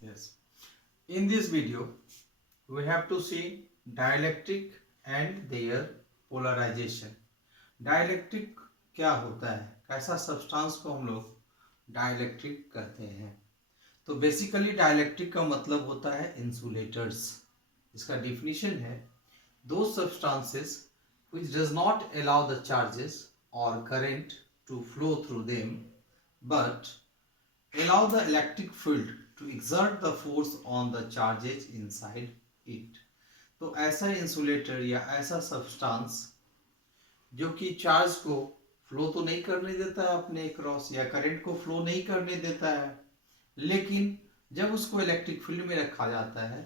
Yes. In this video, we have to see dielectric and their polarization. Dielectric क्या होता है, कैसा substance को हम लोग डाइलेक्ट्रिक कहते हैं। तो बेसिकली डाइलेक्ट्रिक का मतलब होता है इंसुलेटर्स। इसका डिफिनीशन है दो substances which does not allow the charges or current to flow through them but allow the electric field to exert the force on the charges inside it। तो ऐसा insulator या ऐसा सब्सटेंस जो कि charge को flow तो नहीं करने देता है अपने क्रॉस, या करंट को फ्लो नहीं करने देता है, लेकिन जब उसको इलेक्ट्रिक फील्ड में रखा जाता है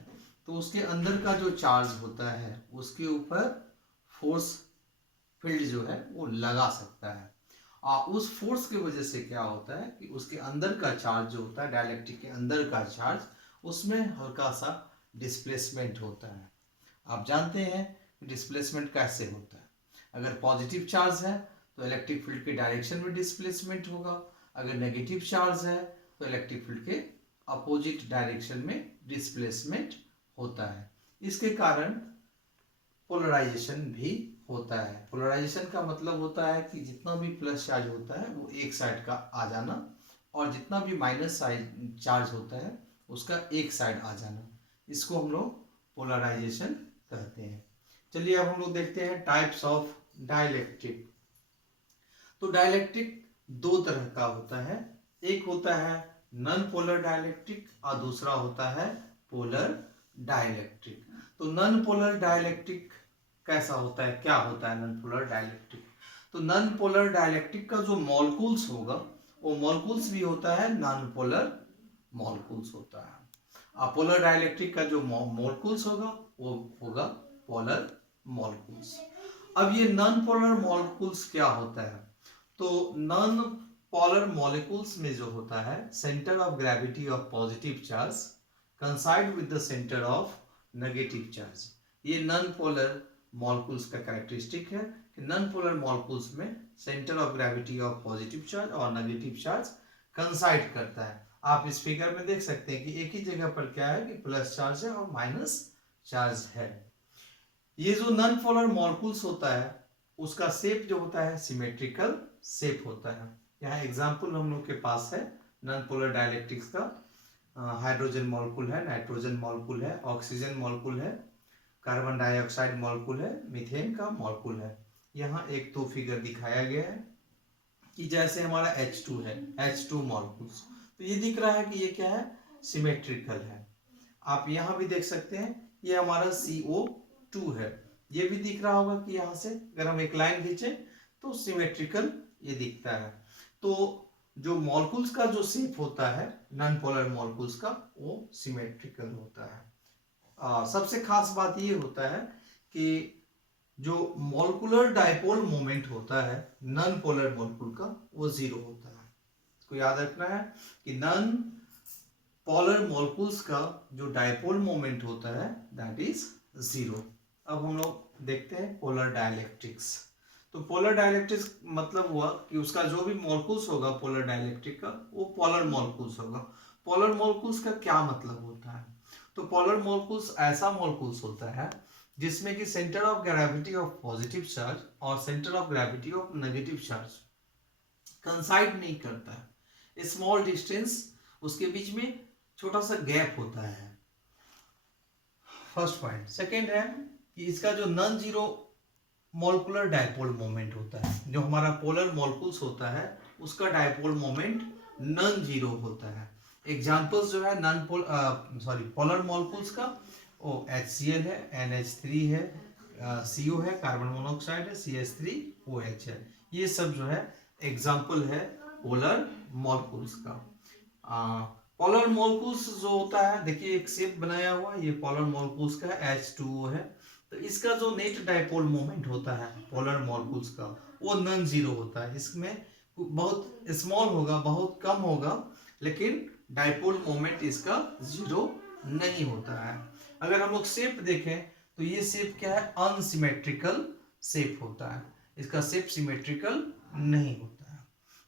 तो उसके अंदर का जो चार्ज होता है उसके ऊपर फोर्स फील्ड जो है वो लगा सकता है। और उस फोर्स की वजह से क्या होता है कि उसके अंदर का चार्ज जो होता है, डाइलेक्ट्रिक के अंदर का चार्ज, उसमें हल्का सा डिस्प्लेसमेंट होता है। आप जानते हैं कि डिस्प्लेसमेंट कैसे होता है। अगर पॉजिटिव चार्ज है तो इलेक्ट्रिक फील्ड के डायरेक्शन में डिस्प्लेसमेंट होगा, अगर नेगेटिव चार्ज है तो इलेक्ट्रिक फील्ड के अपोजिट डायरेक्शन में डिस्प्लेसमेंट होता है। इसके कारण पोलराइजेशन भी होता है। पोलराइजेशन का मतलब होता है कि जितना भी प्लस चार्ज होता है वो एक साइड का आ जाना, और जितना भी माइनस चार्ज होता है उसका एक साइड आ जाना। इसको हम लोग पोलराइजेशन कहते हैं। चलिए अब हम लोग देखते हैं टाइप्स ऑफ डाइलेक्ट्रिक। तो डाइलेक्ट्रिक दो तरह का होता है, एक होता है नॉन पोलर डाइलेक्ट्रिक और दूसरा होता है पोलर डाइलेक्ट्रिक। तो नॉन पोलर डाइलेक्ट्रिक कैसा होता है, क्या होता है नॉन पोलर डाइलेक्ट्रिक? तो नॉन पोलर डाइलेक्ट्रिक का जो मॉलिक्यूल्स होगा वो मॉलिक्यूल्स भी होता है नॉन पोलर मॉलिक्यूल्स होता है। पोलर डाइलेक्ट्रिक का जो मॉलिक्यूल्स होगा वो होगा पोलर मॉलिक्यूल्स। अब ये नॉन पोलर मॉलिक्यूल्स क्या होता है? तो नॉन पोलर मॉलिक्यूल्स में जो होता है centre of gravity of positive charge कंसाइड with the centre of negative charge. ये नॉन पोलर मॉलिक्यूल्स का कैरेक्टरिस्टिक है कि नॉन पोलर मॉलिक्यूल्स में centre of gravity of positive charge और नेगेटिव चार्ज कंसाइड करता है। आप इस फिगर में देख सकते हैं कि एक ही जगह पर क्या है कि प्लस चार्ज है और माइनस चार्ज है। ये जो नॉन पोलर मॉलिक्यूल्स होता है उसका शेप जो होता है सिमेट्रिकल शेप होता है। यहाँ एग्जांपल हम लोग के पास है नॉन पोलर डाइलेक्ट्रिक्स का। हाइड्रोजन मॉलिक्यूल है, नाइट्रोजन मॉलिक्यूल है, ऑक्सीजन मॉलिक्यूल है, कार्बन डाइऑक्साइड मॉलिक्यूल है, मीथेन का मॉलिक्यूल है। यहाँ एक तो फिगर दिखाया गया है कि जैसे हमारा H2 है, H2 मॉलिक्यूल्स, तो ये दिख रहा है कि ये क्या है, सिमेट्रिकल है। आप यहाँ भी देख सकते हैं ये हमारा CO2 है, ये भी दिख रहा होगा कि यहाँ से अगर हम एक लाइन खींचे तो सिमेट्रिकल ये दिखता है। तो जो मॉलिक्यूल्स का जो शेप होता है नॉन पोलर मॉलिक्यूल्स का वो सिमेट्रिकल होता है। सबसे खास बात ये होता है कि जो मॉलिक्यूलर डाइपोल मोमेंट होता है नॉन पोलर मॉलिक्यूल का वो जीरो होता है। इसको याद रखना है कि नॉन पोलर मॉलिक्यूल्स का जो डाइपोल मोमेंट होता है दैट इज जीरो। अब हम लोग देखते हैं पोलर डाइलेक्ट्रिक्स। तो पोलर डाइलेक्ट्रिक्स मतलब हुआ कि उसका जो भी मॉलिक्यूल्स होगा पोलर डाइलेक्ट्रिक का वो पोलर मॉलिक्यूल्स होगा। पोलर मॉलिक्यूल्स का क्या मतलब होता है? तो पोलर मॉलिक्यूल्स ऐसा मॉलिक्यूल्स होता है जिसमें कि centre of gravity of positive charge और centre of gravity of negative charge coincide नहीं करता है। स्मॉल डिस्टेंस उसके बीच में छोटा सा गैप होता है। First point. सेकेंड है कि इसका जो non zero molecular dipole moment होता है, जो हमारा पोलर मॉलिक्यूल्स होता है उसका डाइपोल मोमेंट नॉन जीरो होता है। एग्जांपल्स जो है पोलर मॉलिक्यूल्स का वो HCl है, NH3 है, CO है, कार्बन मोनोऑक्साइड है, CH3OH है। ये सब जो है एग्जांपल है पोलर मॉलिक्यूल्स का। पोलर मॉलिक्यूल्स जो होता है, देखिए एक शेप बनाया हुआ, ये पोलर मॉलिक्यूल्स का H2O है। तो इसका जो नेट डाइपोल मोमेंट होता है पोलर मॉलिक्यूल्स का वो नॉन जीरो होता है। इसमें बहुत स्मॉल होगा, बहुत कम होगा, लेकिन डाइपोल मोमेंट इसका जीरो नहीं होता है। अगर हम लोग शेप देखें तो ये शेप क्या है, अनसिमेट्रिकल शेप होता है, इसका शेप सिमेट्रिकल नहीं होता है।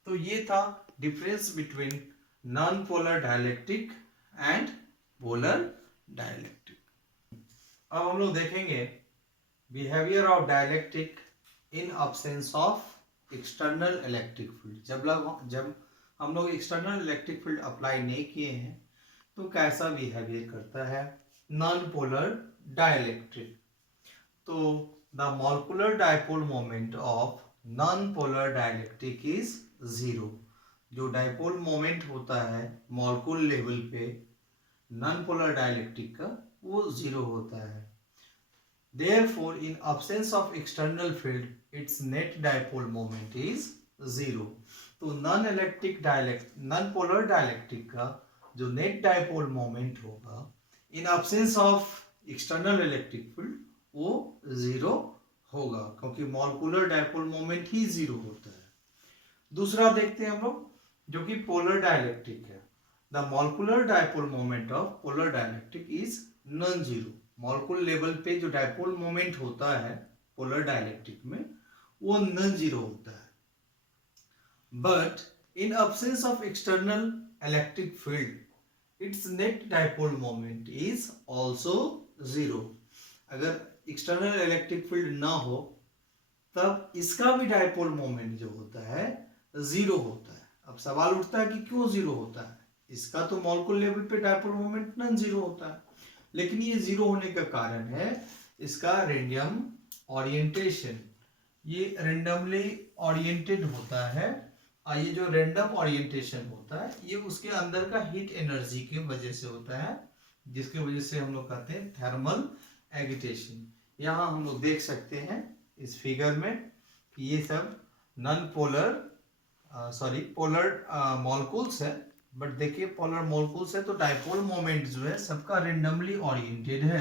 तो ये था difference between non polar dielectric and polar dielectric. अब हम लोग देखेंगे behaviour of dielectric in absence of external electric field. जब हम लोग एक्सटर्नल इलेक्ट्रिक फील्ड अप्लाई नहीं किए हैं तो कैसा बिहेवियर करता है नॉन पोलर डाइलेक्ट्रिक। तो the molecular dipole moment of non polar dielectric is zero. जो डाइपोल मोमेंट होता है मॉलिक्यूल लेवल पे नॉन पोलर डाइलेक्ट्रिक का वो जीरो होता है। Therefore, in absence of external field, its net dipole moment is zero. तो नॉन पोलर डाइलेक्ट्रिक का जो नेट डाइपोल मोमेंट होगा इन absence of external electric field वो जीरो होगा, क्योंकि मॉलिक्यूलर डाइपोल मोमेंट ही जीरो होता है। दूसरा देखते हैं हम लोग जो कि पोलर डाइलेक्ट्रिक है। The molecular dipole moment of polar dielectric is non zero. Molecule level पे जो डाइपोल मोमेंट होता है पोलर डाइलेक्ट्रिक में वो नॉन जीरो होता है। But in absence of external electric field it's net dipole moment is also zero. अगर external electric field ना हो तब इसका भी डाइपोल मोमेंट जो होता है जीरो होता है। अब सवाल उठता है कि क्यों जीरो होता है। इसका तो मॉलिक्यूल लेवल पे डाइपोल मोमेंट नॉन जीरो होता है, लेकिन ये जीरो होने का कारण है इसका रैंडम ओरिएंटेशन। ये रैंडमली ओरिएंटेड होता है और ये जो रैंडम ओरिएंटेशन होता है ये उसके अंदर का हीट एनर्जी की वजह से होता है, जिसके वजह से हम लोग कहते हैं थर्मल एगिटेशन। यहाँ हम लोग देख सकते हैं इस फिगर में कि ये सब नॉन पोलर पोलर मॉलिक्यूल्स है। बट देखिए पोलर मॉलिक्यूल्स है तो डाइपोल मोमेंट जो है सबका रेंडमली ओरिएंटेड है।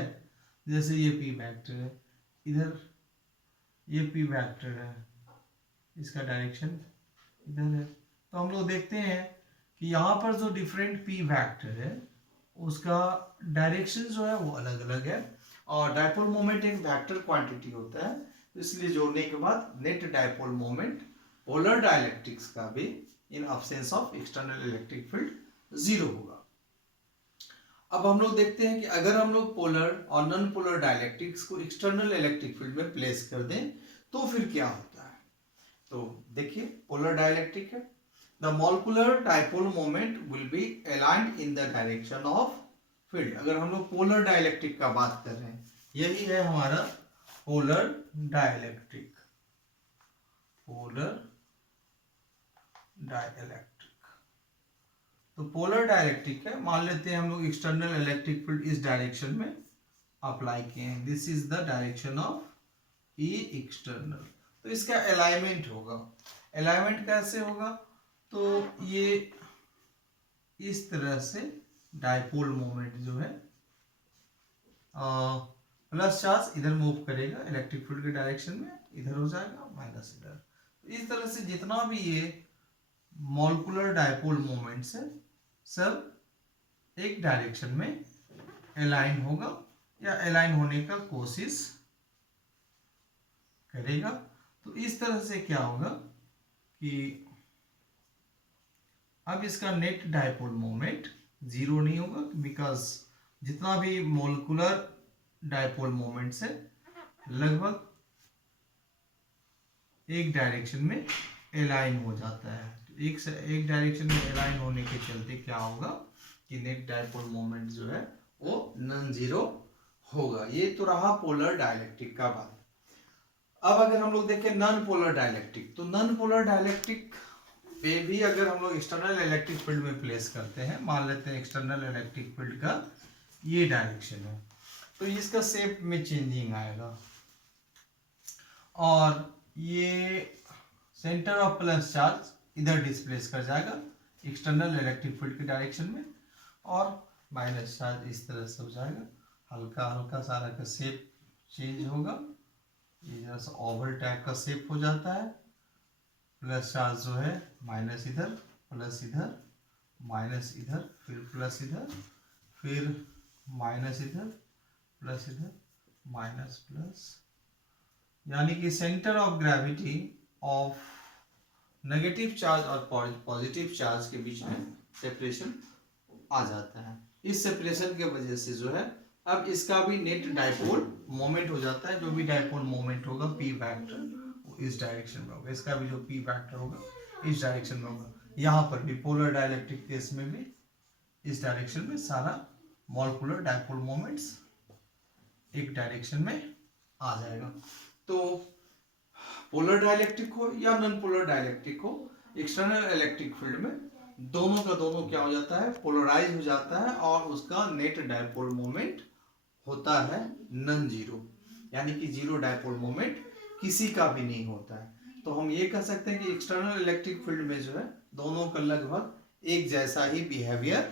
जैसे ये पी वेक्टर है, इधर ये पी वेक्टर है, इसका डायरेक्शन इधर है। तो हम लोग देखते हैं कि यहाँ पर जो डिफरेंट पी वेक्टर है उसका डायरेक्शन जो है वो अलग अलग है और डाइपोल मोमेंट एक वेक्टर क्वांटिटी होता है, इसलिए जोड़ने के बाद net dipole moment polar dielectrics का भी इन absence of external electric field zero होगा। अब हम लोग देखते हैं कि अगर हम लोग पोलर और नॉन पोलर डाइलेक्ट्रिक्स को एक्सटर्नल इलेक्ट्रिक फील्ड में प्लेस कर दें तो फिर क्या होता है। तो देखिए पोलर डाइलेक्ट्रिक है, the molecular dipole moment will be aligned in the direction of field. अगर हम लोग पोलर डाइलेक्ट्रिक का बात कर रहे हैं, यही है हमारा पोलर डाइलेक्ट्रिक। पोलर डाइलेक्ट्रिक तो पोलर डाइलेक्ट्रिक है। मान लेते हैं हम लोग एक्सटर्नल इलेक्ट्रिक फील्ड इस डायरेक्शन में अप्लाई किए हैं, this is the direction of E external. तो इसका अलाइनमेंट होगा। अलाइनमेंट कैसे होगा, तो ये इस तरह से डाइपोल मोमेंट जो है प्लस चार्ज इधर मूव करेगा इलेक्ट्रिक फील्ड के डायरेक्शन में, इधर हो जाएगा माइनस इधर। तो इस तरह से जितना भी ये मॉलिक्यूलर डाइपोल मोमेंट्स है सब एक डायरेक्शन में अलाइन होगा या अलाइन होने का कोशिश करेगा। तो इस तरह से क्या होगा कि अब इसका नेट डाइपोल मोमेंट जीरो नहीं होगा, बिकॉज जितना भी मॉलिक्यूलर डाइपोल मोमेंट्स है लगभग एक डायरेक्शन में अलाइन हो जाता है। एक डायरेक्शन में अलाइन होने के चलते क्या होगा कि नेट डाइपोल मोमेंट जो है वो नॉन जीरो होगा। ये तो रहा पोलर डाइलेक्ट्रिक का बात। अब अगर हम लोग देखें नॉन पोलर डाइलेक्ट्रिक, तो नॉन पोलर डाइलेक्ट्रिक पे भी अगर हम लोग एक्सटर्नल इलेक्ट्रिक फील्ड में प्लेस करते हैं, मान लेते हैं एक्सटर्नल इलेक्ट्रिक फील्ड का ये डायरेक्शन है, तो इसका शेप में चेंजिंग आएगा और ये सेंटर ऑफ प्लस चार्ज इधर डिस्प्लेस कर जाएगा एक्सटर्नल इलेक्ट्रिक फील्ड के डायरेक्शन में और माइनस चार्ज इस तरह से हो जाएगा। हल्का हल्का सारा का शेप चेंज होगा, ये जैसा ओवल टाइप का शेप हो जाता है। प्लस चार्ज जो है माइनस इधर प्लस इधर माइनस इधर फिर प्लस इधर फिर माइनस इधर प्लस इधर माइनस प्लस, यानी कि centre of gravity of negative charge और पॉजिटिव चार्ज के बीच में सेपरेशन आ जाता है। इस सेपरेशन की वजह से जो है अब इसका भी नेट डाइपोल मोमेंट हो जाता है। जो भी डाइपोल मोमेंट होगा पी वेक्टर इस डायरेक्शन में होगा, इसका भी जो पी वेक्टर होगा इस डायरेक्शन में होगा। यहाँ पर भी पोलर डाइलेक्ट्रिक केस में भी इस डायरेक्शन में सारा मॉलिक्यूलर डाइपोल मोमेंट्स एक डायरेक्शन में आ जाएगा। तो पोलर डाइलेक्ट्रिक हो या नॉन पोलर डाइलेक्ट्रिक हो, एक्सटर्नल इलेक्ट्रिक फील्ड में दोनों का दोनों क्या हो जाता है, पोलराइज हो जाता है और उसका नेट डाइपोल मोमेंट होता है नॉन जीरो, यानी कि जीरो डाइपोल मोमेंट किसी का भी नहीं होता है। तो हम ये कह सकते हैं कि एक्सटर्नल इलेक्ट्रिक फील्ड में जो है दोनों का लगभग एक जैसा ही बिहेवियर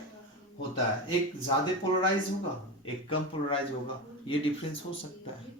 होता है। एक ज्यादा पोलराइज होगा, एक कम पोलराइज होगा, ये डिफरेंस हो सकता है।